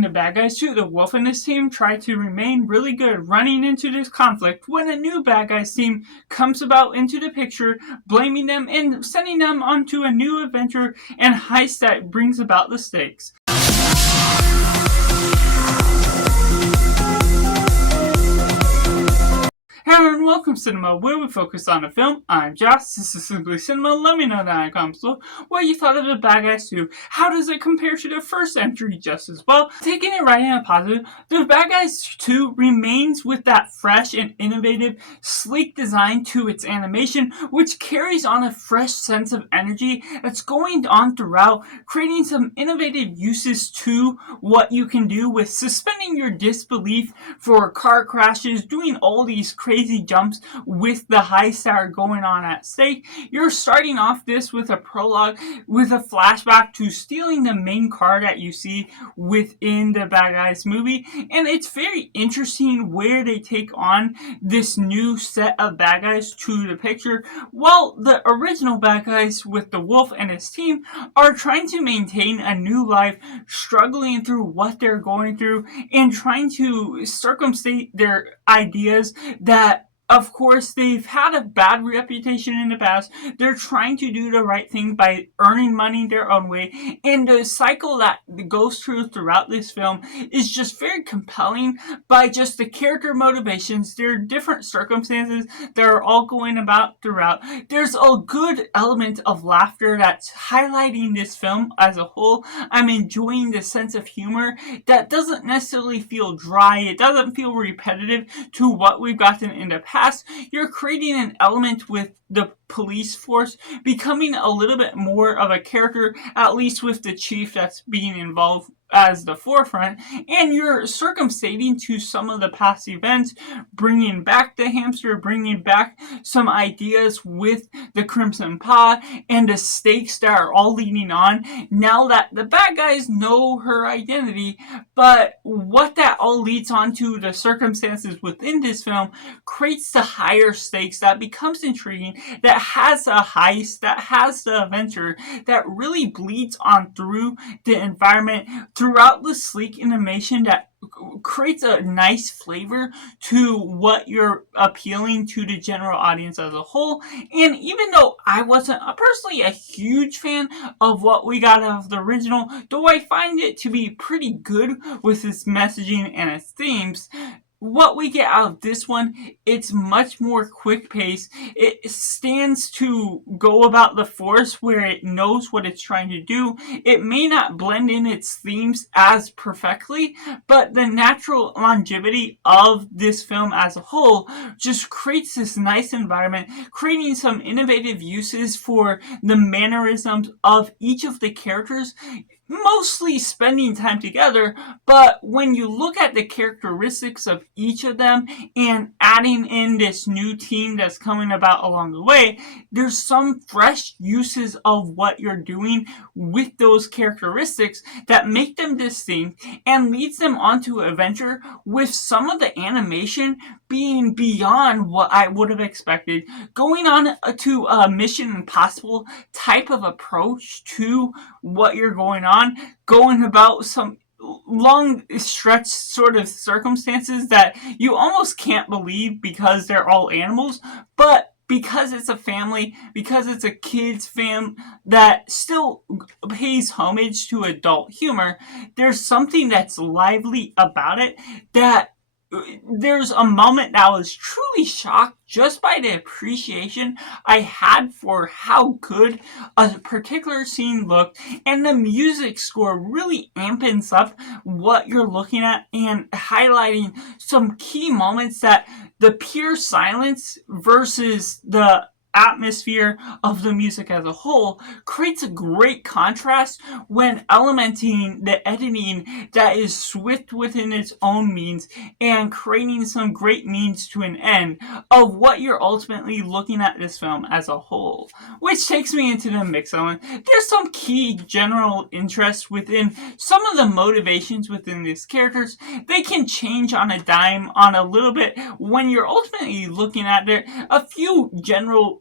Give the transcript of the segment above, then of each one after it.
in the Bad Guys 2, the Wolf and his team try to remain really good running into this conflict when a new Bad Guys team comes about into the picture, blaming them and sending them onto a new adventure and heist that brings about the stakes. Hello and welcome to Cinema, where we focus on a film. I'm Josh, this is Simply Cinema. Let me know down in the comments below what you thought of The Bad Guys 2. How does it compare to the first entry just as well? Taking it right in a positive, The Bad Guys 2 remains with that fresh and innovative, sleek design to its animation, which carries on a fresh sense of energy that's going on throughout, creating some innovative uses to what you can do with suspending your disbelief for car crashes, doing all these crazy jumps with the heists that are going on at stake. You're starting off this with a prologue with a flashback to stealing the main car that you see within the Bad Guys movie, and it's very interesting where they take on this new set of bad guys to the picture, while the original bad guys with the Wolf and his team are trying to maintain a new life, struggling through what they're going through and trying to circumstate their ideas that, of course, they've had a bad reputation in the past. They're trying to do the right thing by earning money their own way. And the cycle that goes throughout this film is just very compelling by just the character motivations. There are different circumstances that are all going about throughout. There's a good element of laughter that's highlighting this film as a whole. I'm enjoying the sense of humor that doesn't necessarily feel dry. It doesn't feel repetitive to what we've gotten in the past. You're creating an element with the police force becoming a little bit more of a character, at least with the chief that's being involved as the forefront, and you're circumstating to some of the past events, bringing back the hamster, bringing back some ideas with the Crimson Paw and the stakes that are all leading on now that the bad guys know her identity. But what that all leads on to, the circumstances within this film, creates the higher stakes that becomes intriguing, that has a heist, that has the adventure, that really bleeds on through the environment, throughout the sleek animation that creates a nice flavor to what you're appealing to the general audience as a whole. And even though I wasn't personally a huge fan of what we got out of the original, though I find it to be pretty good with its messaging and its themes, what we get out of this one, it's much more quick paced. It stands to go about the force where it knows what it's trying to do. It may not blend in its themes as perfectly, but the natural longevity of this film as a whole just creates this nice environment, creating some innovative uses for the mannerisms of each of the characters, mostly spending time together. But when you look at the characteristics of each of them and adding in this new team that's coming about along the way, there's some fresh uses of what you're doing with those characteristics that make them distinct and leads them onto an adventure with some of the animation being beyond what I would have expected, going on to a Mission Impossible type of approach to what you're going about some long stretch sort of circumstances that you almost can't believe because they're all animals, but because it's a family, because it's a kid's film that still pays homage to adult humor, there's something that's lively about it that there's a moment that I was truly shocked just by the appreciation I had for how good a particular scene looked, and the music score really ampens up what you're looking at and highlighting some key moments that the pure silence versus the atmosphere of the music as a whole creates a great contrast when elementing the editing that is swift within its own means and creating some great means to an end of what you're ultimately looking at this film as a whole. Which takes me into the mix element. There's some key general interest within some of the motivations within these characters. They can change on a dime on a little bit when you're ultimately looking at it. A few general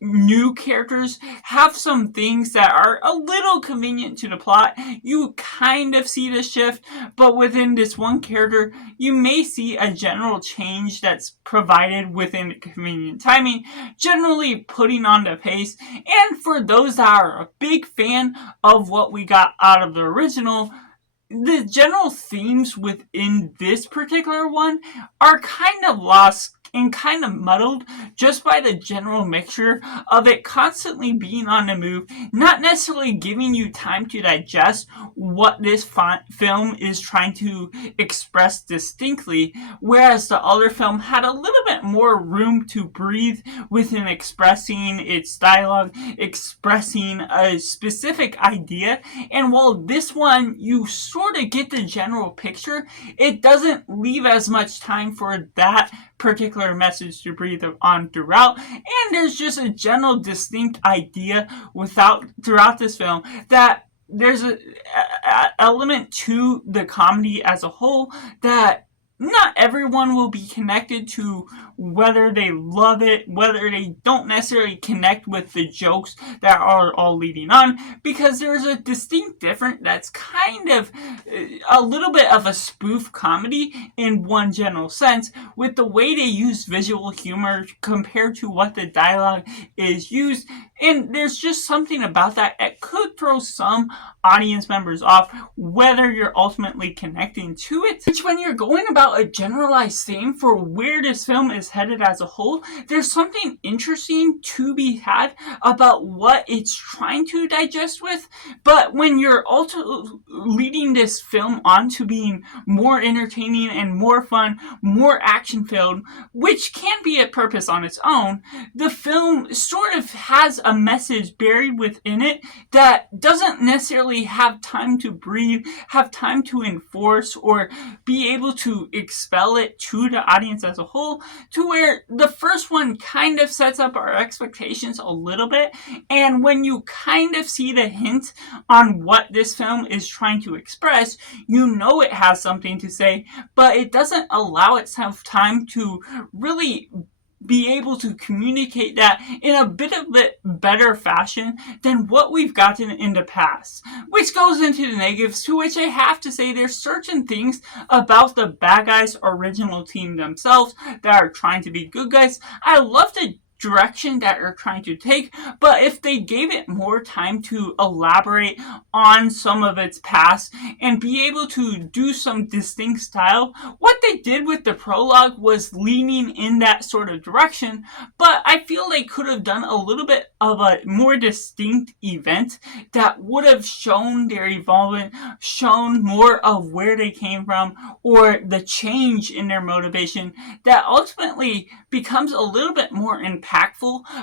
new characters have some things that are a little convenient to the plot. You kind of see the shift, but within this one character, you may see a general change that's provided within convenient timing, generally putting on the pace. And for those that are a big fan of what we got out of the original, the general themes within this particular one are kind of lost and kind of muddled just by the general mixture of it constantly being on the move, not necessarily giving you time to digest what this film is trying to express distinctly, whereas the other film had a little bit more room to breathe within expressing its dialogue, expressing a specific idea. And while this one, you sort of get the general picture, it doesn't leave as much time for that particular message to breathe on throughout, and there's just a general distinct idea throughout this film that there's a element to the comedy as a whole that not everyone will be connected to, whether they love it, whether they don't necessarily connect with the jokes that are all leading on, because there's a distinct difference that's kind of a little bit of a spoof comedy in one general sense, with the way they use visual humor compared to what the dialogue is used. And there's just something about that could throw some audience members off, whether you're ultimately connecting to it. Which, when you're going about a generalized theme for where this film is headed as a whole, there's something interesting to be had about what it's trying to digest with. But when you're also leading this film on to being more entertaining and more fun, more action-filled, which can be a purpose on its own, the film sort of has a message buried within it that doesn't necessarily have time to breathe, have time to enforce, or be able to expel it to the audience as a whole, to where the first one kind of sets up our expectations a little bit, and when you kind of see the hint on what this film is trying to express, you know it has something to say, but it doesn't allow itself time to really be able to communicate that in a bit better fashion than what we've gotten in the past. Which goes into the negatives, to which I have to say there's certain things about the bad guys' original team themselves that are trying to be good guys. I love the direction that they're trying to take, but if they gave it more time to elaborate on some of its past and be able to do some distinct style, what they did with the prologue was leaning in that sort of direction, but I feel they could have done a little bit of a more distinct event that would have shown their involvement, shown more of where they came from, or the change in their motivation that ultimately becomes a little bit more impactful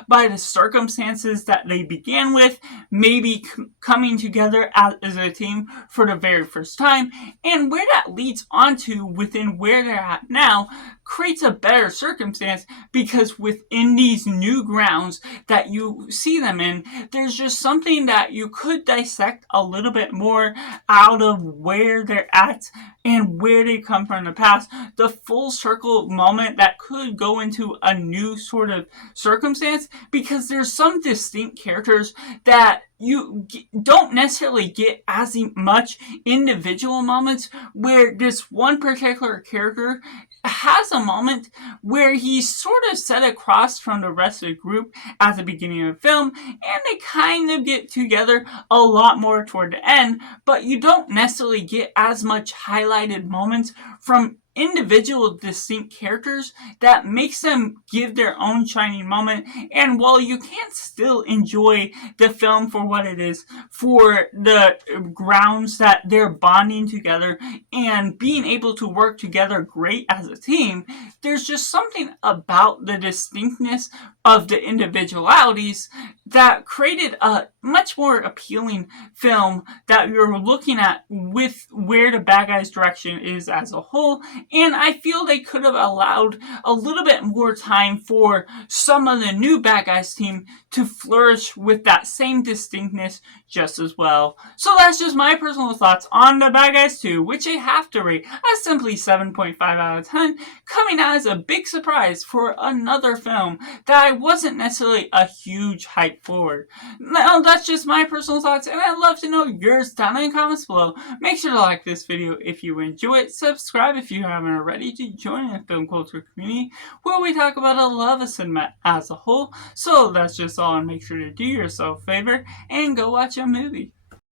by the circumstances that they began with, maybe coming together as a team for the very first time, and where that leads on to within where they're at now creates a better circumstance, because within these new grounds that you see them in, there's just something that you could dissect a little bit more out of where they're at and where they come from in the past. The full circle moment that could go into a new sort of circumstance, because there's some distinct characters that you don't necessarily get as much individual moments, where this one particular character has a moment where he's sort of set across from the rest of the group at the beginning of the film, and they kind of get together a lot more toward the end, but you don't necessarily get as much highlighted moments from individual distinct characters that makes them give their own shining moment. And while you can still enjoy the film for what it is, for the grounds that they're bonding together and being able to work together great as a team, there's just something about the distinctness of the individualities that created a much more appealing film that you're looking at with where the bad guys' direction is as a whole. And I feel they could have allowed a little bit more time for some of the new bad guys team to flourish with that same distinctness just as well. So that's just my personal thoughts on The Bad Guys 2, which I have to rate a simply 7.5 out of 10, coming out as a big surprise for another film that I wasn't necessarily a huge hype for. Now, that's just my personal thoughts, and I'd love to know yours down in the comments below. Make sure to like this video if you enjoy it, subscribe if you haven't already to join the film culture community where we talk about a love of cinema as a whole. So that's just all, and make sure to do yourself a favor and go watch a movie.